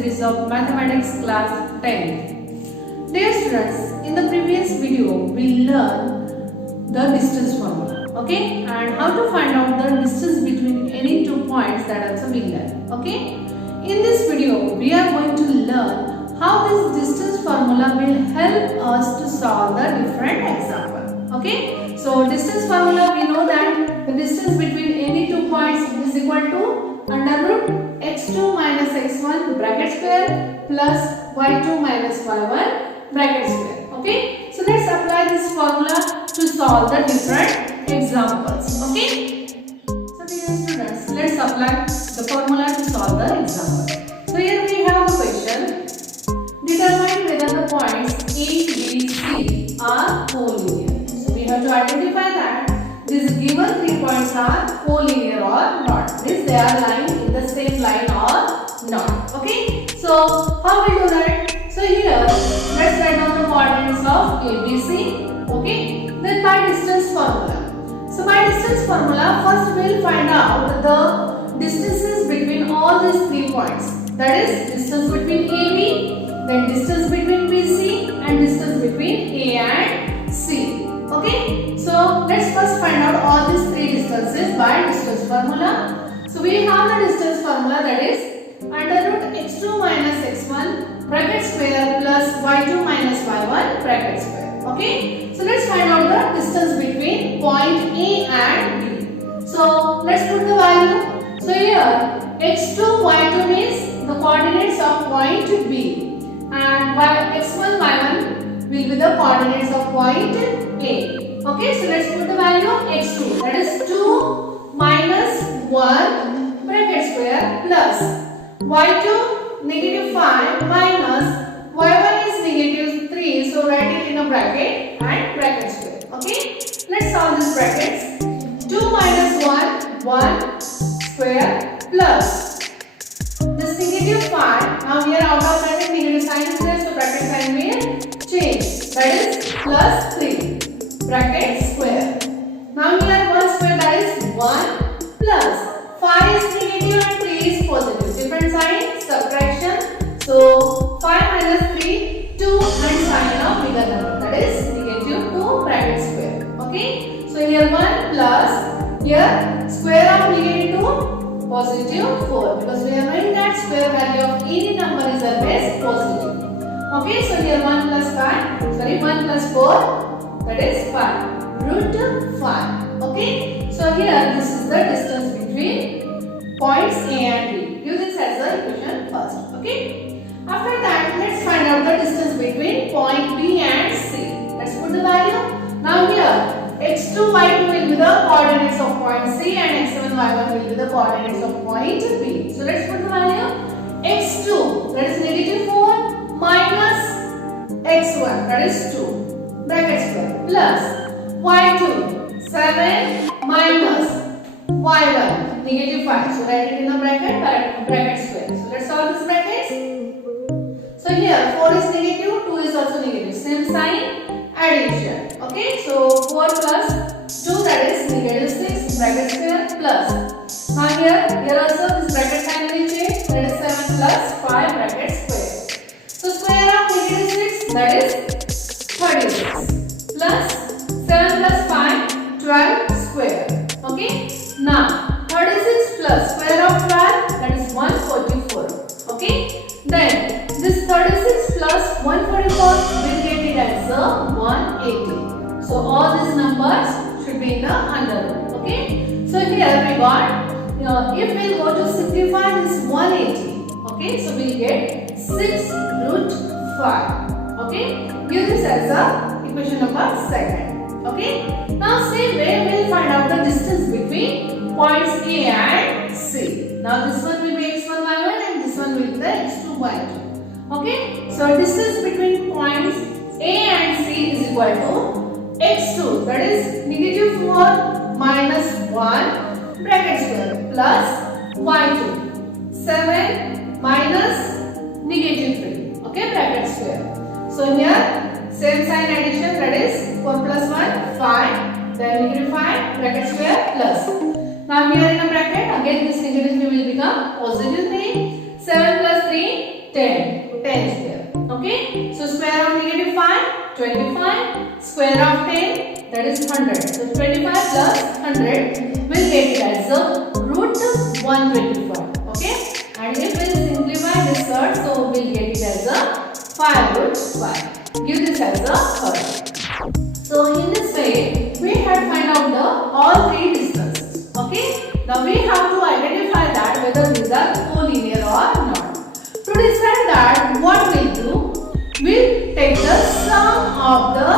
series of mathematics class 10. Dear students, in the previous video we learned the distance formula, okay, and how to find out the distance between any two points. That also we learned, okay. In this video we are going to learn how this distance formula will help us to solve the different example, okay. So distance formula, we know that the distance between any two points is equal to under root x2 minus x1 bracket square plus y2 minus y1 bracket square, okay. So let's apply this formula to solve the different examples, okay. So dear students, let's apply the formula to solve the example. So here we have the question: determine whether the points A, B, C are collinear. So we have to identify that these given 3 points are collinear or not. Means they are lying in the same line or not. Okay. So how we do that? So here let's write down the coordinates of A, B, C. Okay. Then by distance formula. So by distance formula, first we will find out the distances between all these 3 points. That is distance between AB, then distance between BC, and distance between A and C. Okay, so let's first find out all these 3 distances by distance formula. So we have the distance formula, that is under root x2 minus x1 bracket square plus y2 minus y1 bracket square. Okay, so let's find out the distance between point A and B. So let's put the value. So here x2 y2 means the coordinates of point B, and x1 y1 will be the coordinates of point A. Okay, so let's put the value of x2, that is 2 minus 1 bracket square plus y2 negative 5 minus y1 is negative 3, so write it in a bracket and bracket square. Okay, let's solve these brackets. 2 minus 1 square plus this negative 5. Now here out of bracket negative sign is there, so bracket sign will change. That is plus 3 bracket square. Now here 1 square, that is 1 plus 5 is negative and 3 is positive. Different sign, subtraction. So 5 minus 3, 2 and sign of bigger number, that is negative 2 bracket square. Okay. So here 1 plus here square of negative 2 positive 4, because we are knowing that square value of any number is always positive. Okay, so here 1 plus 1 plus 4, that is 5, root 5. Okay, so here this is the distance between points A and B. Use this as the equation first. Okay, after that let's find out the distance between point B and C. Let's put the value. Now here x2 y2 will be the coordinates of point C and x7 y1 will be the coordinates of point B. So let's put the value. x2, that is negative 4 minus x1, that is 2 bracket square plus y2 7 minus y1 negative 5. So write it in a bracket square. So let's solve this brackets. So here 4 is negative, 2 is also negative. Same sign, addition. Okay, so 4 plus 2, that is negative 6 bracket square plus. Now here also this bracket sign will change, that is 7 plus 5 bracket square. So square of negative 6, that is 36 plus 7 plus 5, 12 square. Okay, now 36 plus square of 12, that is 144. Okay, then this 36 plus 144 will get it as 180. So all these numbers should be in the under root. Okay, so here we got, if we go to simplify this 180, okay, so we get 6 root 5. Okay, use this as the equation number 2. Okay, now same way we will find out the distance between points A and C. Now this one will be x1 y1 and this one will be the x2 y2. Okay, so distance between points A and C is equal to x2, that is negative 4 minus 1 bracket square plus y2 7 minus negative 3, okay, bracket square. So here same sign addition, that is 4 plus 1 5, then negative 5 bracket square plus. Now here in a bracket again this negative 3 will become positive 3, 7 plus 3 10. 10 is there. Okay. So square of negative 5, 25. Square of 10, that is 100. So 25 plus 100 will get it as a root 125. Okay. And if we simplify this third, so we will get it as a 5 root 5. Give this as a third. So in this way, we have find out the all three distances. Okay. Now we have to identify that whether these are collinear or not. To decide that, what we'll do, we'll take the sum of the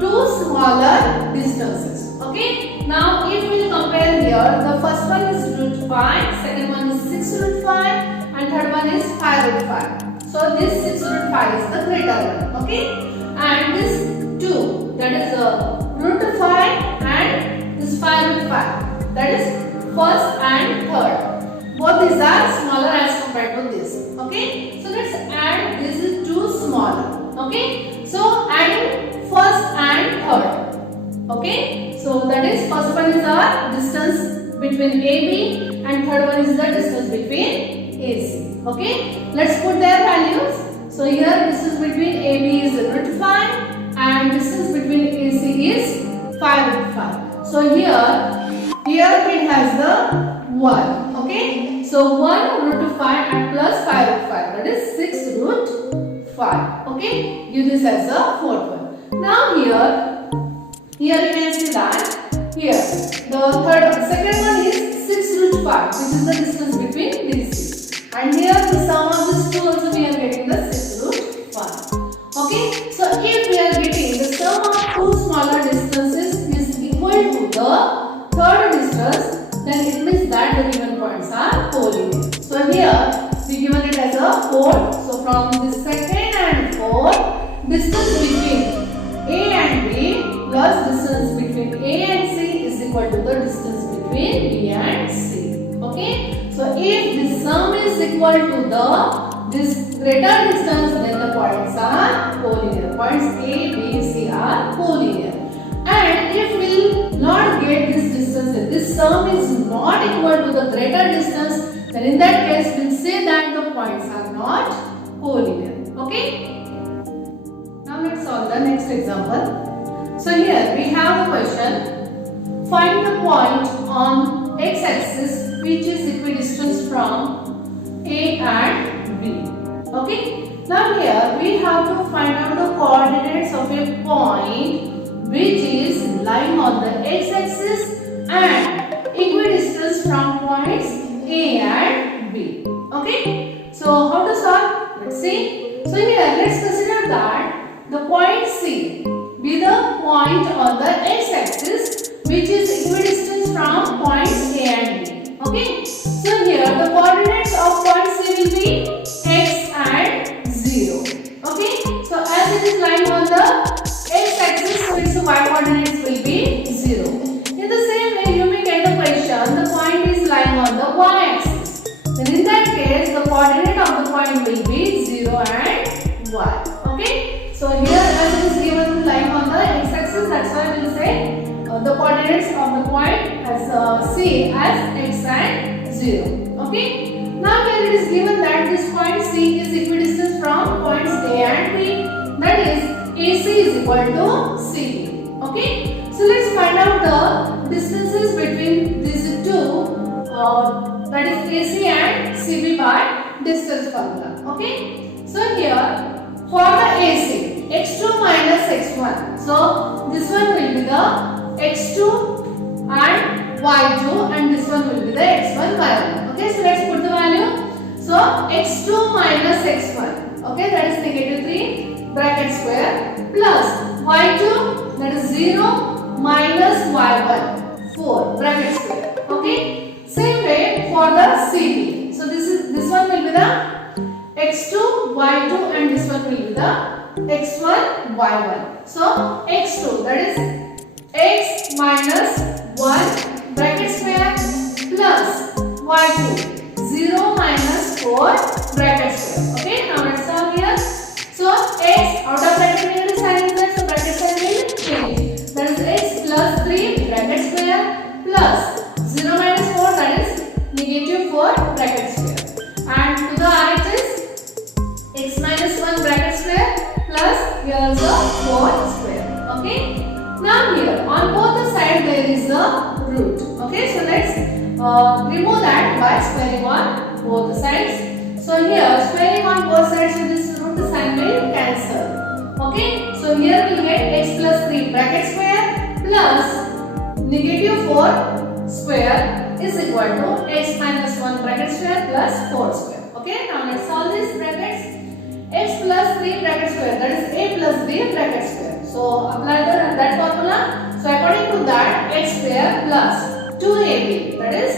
two smaller distances. Okay. Now if we compare here, the first one is root 5, second one is 6 root 5, and third one is 5 root 5. So this 6 root 5 is the greater one. Okay. And this 2, that is root 5, and this 5 root 5, that is first and third. Both these are smaller as compared to this. Okay. So let's add, this is 2 smaller. Okay. So adding first and third. Okay. So that is first one is our distance between AB and third one is the distance between AC. Okay. Let's put their values. So here distance between AB is root 5 and distance between AC is 5 root 5. So here it has the 1. Okay. So 1 root 5 and plus 5 root 5, that is 6 root 5. Okay. Give this as a fourth one. Now here you can see that here the second one is 6 root 5, which is the distance between these two. And here the sum of these two also we are getting the 6 root 5. Okay. So if we are getting the sum of two smaller distances is equal to the third distance, then it means that the given points are collinear. So here we given it as a 4. So from this second and fourth, distance between A and B plus distance between A and C is equal to the distance between B and C. Okay. So if the sum is equal to this greater distance, then the points are collinear. Points A, B, C are collinear. And if we will not get this distance, if this sum is not equal to the greater distance, then in that case we will say that the points are not collinear. Okay. Now let's solve the next example. So here we have the question, find the point on x-axis which is equidistant from A and B. Okay. Now here we have to find out the coordinates of a point which is lying on the x-axis and equidistant from points A and B. Okay. So how to solve? Let's see. So here let's consider that the point C be the point on the x-axis which is equidistant from points A and B. Okay. So here the coordinates of point C will be x and 0. Okay. So as it is lying on the x-axis, so its y coordinates will be 0. In the same way, you may get a question, the point is lying on the y-axis. Then in that case, the coordinate of the point will be 0 and y. Okay. So here as it is given lying on the x-axis, that's why we will say the coordinates of the point as C as x and 0. Okay. Now here it is given that this point C is equidistant from points A and B. That is AC is equal to CD. Okay. So let's find out the distances between these two, that is AC and CB by distance formula. Okay. So here for the AC, x2 minus x1. So this one will be the x2 and y2, and this one will be the x1 y1. Okay. So let's put the value. So x2 minus x1. Okay. That is negative 3. Bracket square plus y2, that is 0 minus y1 4 bracket square. Okay. Same way for the CD. So this one will be the x2 y2 and this one will be the x1 y1. So x2, that is x minus 1 bracket square plus y2 0 minus 4 bracket square. Okay. Now let's solve here. So x out of bracket negative sign is there, so bracket sign will change. That is x plus 3 bracket square plus 0 minus 4, that is negative 4 bracket square. And to the RHS, here is a 4 square. Okay. Now here on both the sides there is a root. Okay. So let's remove that by squaring on both the sides. So here squaring on both sides, so this root sign will cancel. Okay. So here we get x plus 3 bracket square plus negative 4 square is equal to x minus 1 bracket square plus 4 square. Okay. Now let's solve these brackets. X plus 3 bracket square, that is a plus b bracket square. So apply that formula. So according to that, x square plus 2ab, that is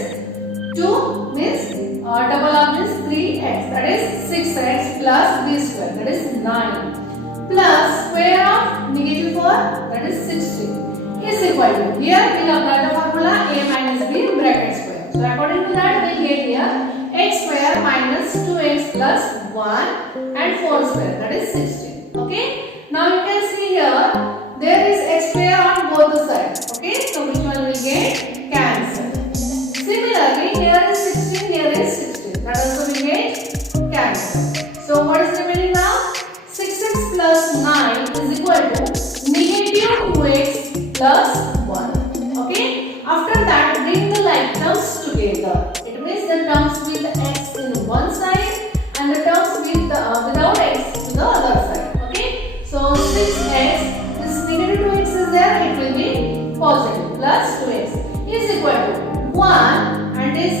2 means double of this 3x, that is 6x plus b square, that is 9 plus square of negative 4, that is 16 is equal to, here we will apply the formula a minus b bracket square. So according to that, we get here x square minus 2x plus 1 and 4 square, that is 16. Okay. Now you can see here there is x square on both the sides. Okay. So which one will get cancelled. Similarly, here is 16, here is 16. That also will get cancelled. So what is remaining now? 6x plus 9 is equal to negative 2x plus 1. Okay. After that, bring the like terms together. It means the terms with x in one side and the terms with without x to the other side. Okay. So 6x, this negative 2x is there, it will be positive, plus 2x is equal to 1 and this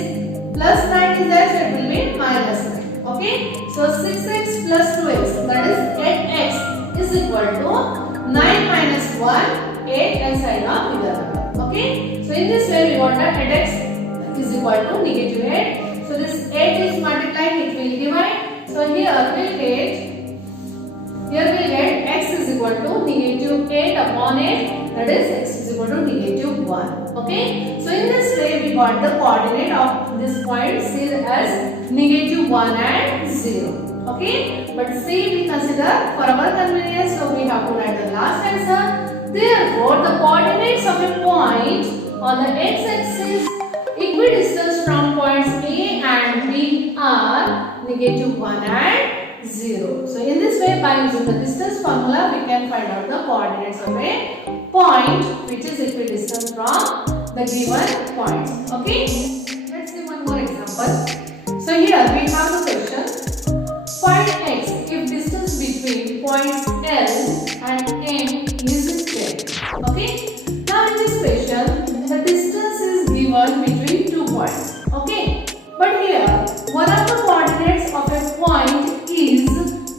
plus 9 is there, so it will be minus 9. Okay. So 6x plus 2x, that is 8x is equal to 9 minus 1, 8 and side of either number. Okay. So in this way we got that 8x is equal to negative 8. So this 8 is multiplied, it will divide. So here we get x is equal to negative 8 upon 8, that is x is equal to negative 1. Okay. So in this way we got the coordinate of this point C as negative 1 and 0. Okay. But C we consider for our convenience, so we have to write the last answer. Therefore the coordinates of a point on the x-axis equidistant from points A and B are negative 1 and 0. So in this way, by using the distance formula, we can find out the coordinates of a point which is equidistant from the given points. Okay. Let's see one more example. So here we have the question. Find x if distance between points L and M is 10. Okay. Now in this question, the distance is given between 2 points. Okay. But here, one of the coordinates of a point is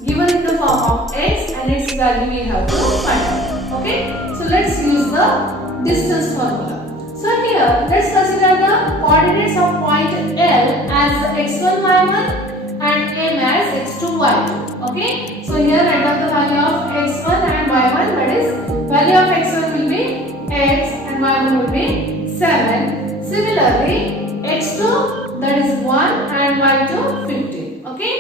given in the form of x and its value we have to find out. Okay. So let's use the distance formula. So here, let's consider the coordinates of point L as x1, y1 and M as x2, y2. Okay. So here write down the value of x1 and y1, that is value of x1 will be x and y1 will be 7. Similarly, x2 that is 1 and y2 15. Okay.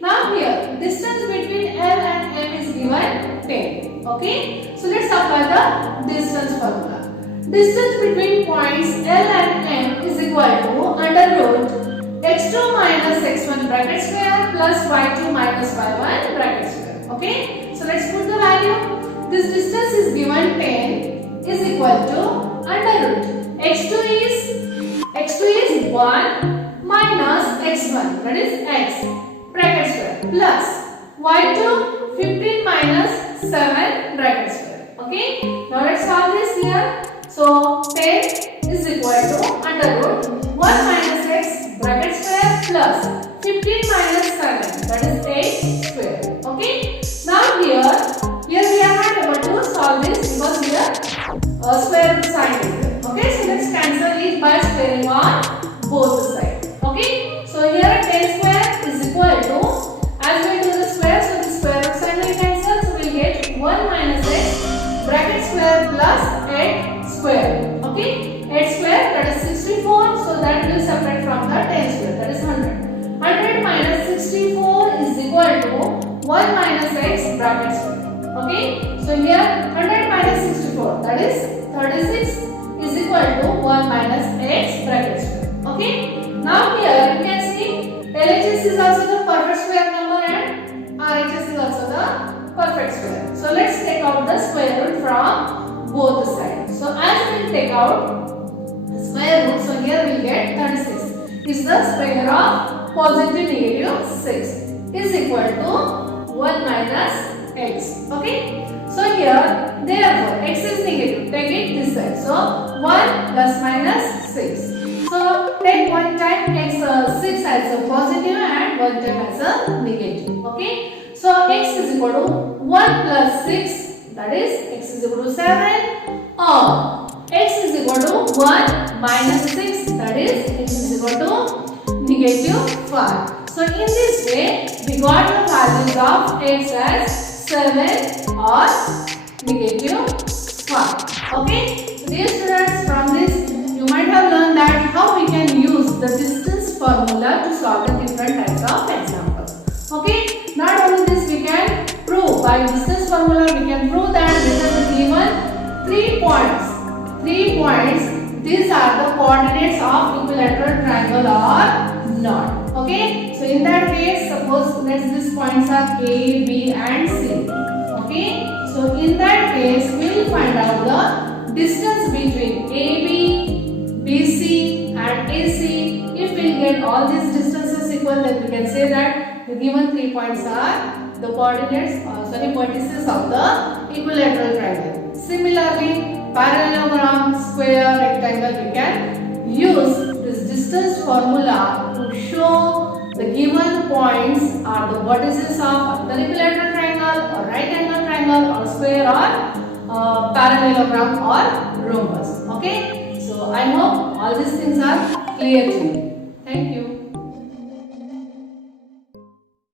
Now here distance between L and M is given 10. Okay. So let's apply the distance formula. Distance between points L and M is equal to under root x2 minus x1 bracket square plus y2 minus y1 bracket square. Okay. So let's put the value. This distance is given 10 is equal to under root x2 is 1 minus x1, that is x bracket square, plus y2 15 minus 7 bracket square. Okay. Now let's solve this here. So 10 is equal to under root 1 minus x bracket square plus 15 minus 7, that is 8 square. Okay. Now here we are not able to solve this because here square root sign is there. Okay. So let's cancel it by squaring on both the sides. Okay. So here 10 square is equal to, as we do the square, so the square root sign will cancel. So we will get 1 minus x bracket square plus 8 square. Okay. 8 square, that is 64. So that will separate from the 10 square, that is 100. 100 minus 64 is equal to 1 minus x bracket square. Okay. So here 100 minus 64, that is 36 is equal to 1 minus x bracket square. Okay. Now here you can see LHS is also the perfect square number and RHS is also the perfect square. So let's take out the square root from both sides. So as we take out square root, so here we get 36 is the square of positive negative 6 is equal to 1 minus x. Okay. So here therefore x is negative. Take it this side. So 1 plus minus 6. So take one time x 6 as a positive and one time as a negative. Okay. So x is equal to 1 plus 6, that is x is equal to 7, or x is equal to 1 minus 6, that is x is equal to negative 5. So in this way we got the values of x as 7 or negative 5. Okay. So dear students, from this you might have learned that how we can use the distance formula to solve the different types of examples. Okay. Not only this, we can prove by distance formula, we can prove that this is given 3 points. 3 points, these are the coordinates of equilateral triangle or not. Okay. So in that case, suppose these points are A, B and C. Okay. So in that case, we will find out the distance between AB, BC and AC. If we get all these distances equal, then we can say that the given 3 points are the coordinates vertices of the equilateral triangle. Similarly, parallelogram, square, rectangle, we can use this distance formula to show the given points are the vertices of the equilateral triangle or right angle triangle or square or parallelogram or rhombus. Okay. So I hope all these things are clear to you. Thank you.